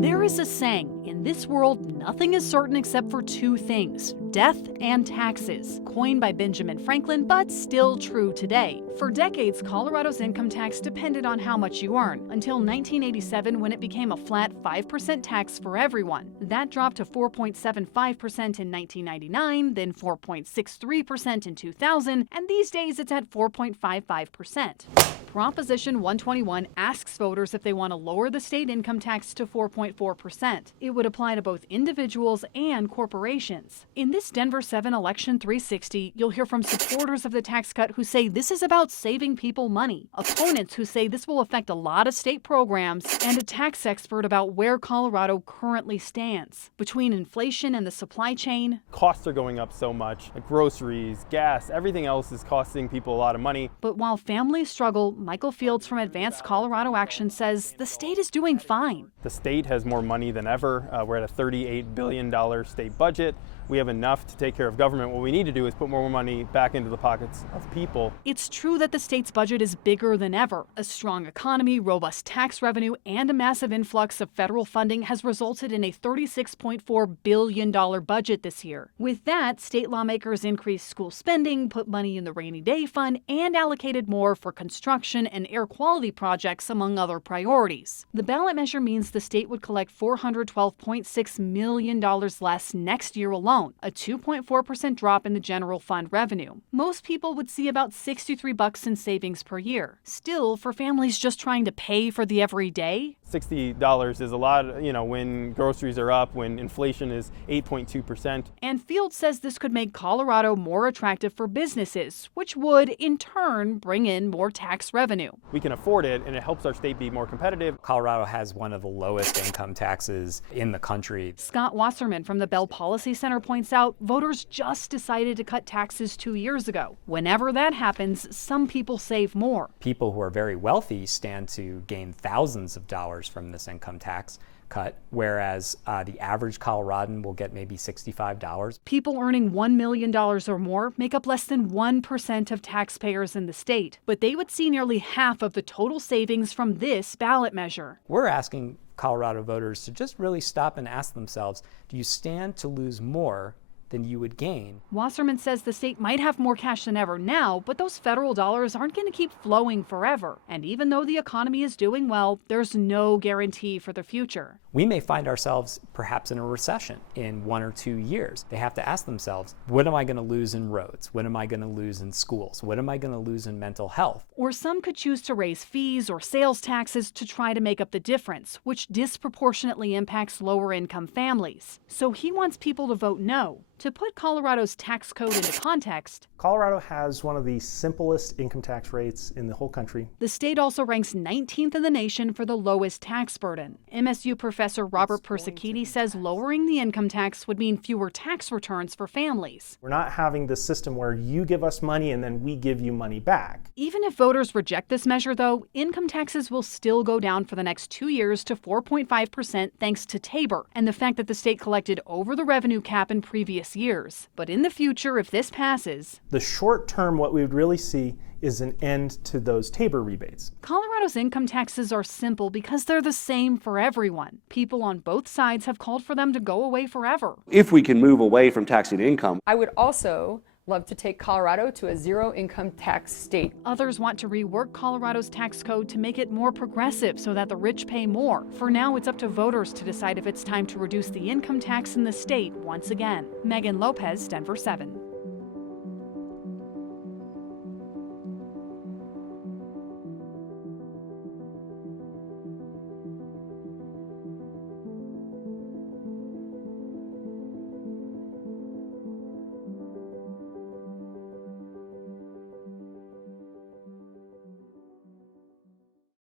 There is a saying, in this world, nothing is certain except for two things, death and taxes, coined by Benjamin Franklin, but still true today. For decades, Colorado's income tax depended on how much you earn, until 1987 when it became a flat 5% tax for everyone. That dropped to 4.75% in 1999, then 4.63% in 2000, and these days it's at 4.55%. Proposition 121 asks voters if they want to lower the state income tax to 4.4%. It would apply to both individuals and corporations. In this Denver 7 Election 360, you'll hear from supporters of the tax cut who say this is about saving people money, opponents who say this will affect a lot of state programs, and a tax expert about where Colorado currently stands. Between inflation and the supply chain, costs are going up so much, like groceries, gas, everything else is costing people a lot of money. But while families struggle, Michael Fields from Advanced Colorado Action says the state is doing fine. The state has more money than ever. We're at a $38 billion state budget. We have enough to take care of government. What we need to do is put more money back into the pockets of people. It's true that the state's budget is bigger than ever. A strong economy, robust tax revenue, and a massive influx of federal funding has resulted in a $36.4 billion budget this year. With that, state lawmakers increased school spending, put money in the rainy day fund, and allocated more for construction and air quality projects, among other priorities. The ballot measure means the state would collect $412.6 million less next year alone, a 2.4% drop in the general fund revenue. Most people would see about $63 in savings per year. Still, for families just trying to pay for the everyday, $60 is a lot, when groceries are up, when inflation is 8.2%. And Fields says this could make Colorado more attractive for businesses, which would, in turn, bring in more tax revenue. We can afford it, and it helps our state be more competitive. Colorado has one of the lowest income taxes in the country. Scott Wasserman from the Bell Policy Center points out voters just decided to cut taxes 2 years ago. Whenever that happens, some people save more. People who are very wealthy stand to gain thousands of dollars from this income tax cut, whereas the average Coloradan will get maybe $65. People earning $1 million or more make up less than 1% of taxpayers in the state, but they would see nearly half of the total savings from this ballot measure. We're asking Colorado voters to just really stop and ask themselves, do you stand to lose more than you would gain? Wasserman says the state might have more cash than ever now, but those federal dollars aren't going to keep flowing forever. And even though the economy is doing well, there's no guarantee for the future. We may find ourselves perhaps in a recession in 1 or 2 years. They have to ask themselves, what am I going to lose in roads? What am I going to lose in schools? What am I going to lose in mental health? Or some could choose to raise fees or sales taxes to try to make up the difference, which disproportionately impacts lower income families. So he wants people to vote no. To put Colorado's tax code into context, Colorado has one of the simplest income tax rates in the whole country. The state also ranks 19th in the nation for the lowest tax burden. MSU professor Robert Persichini says lowering the income tax would mean fewer tax returns for families. We're not having this system where you give us money and then we give you money back. Even if voters reject this measure, though, income taxes will still go down for the next 2 years to 4.5% thanks to Tabor and the fact that the state collected over the revenue cap in previous years. But in the future, if this passes, the short term, what we would really see is an end to those Tabor rebates. Colorado's income taxes are simple because they're the same for everyone. People on both sides have called for them to go away forever. If we can move away from taxing income, I would also love to take Colorado to a zero income tax state. Others want to rework Colorado's tax code to make it more progressive so that the rich pay more. For now, it's up to voters to decide if it's time to reduce the income tax in the state once again. Megan Lopez, Denver 7.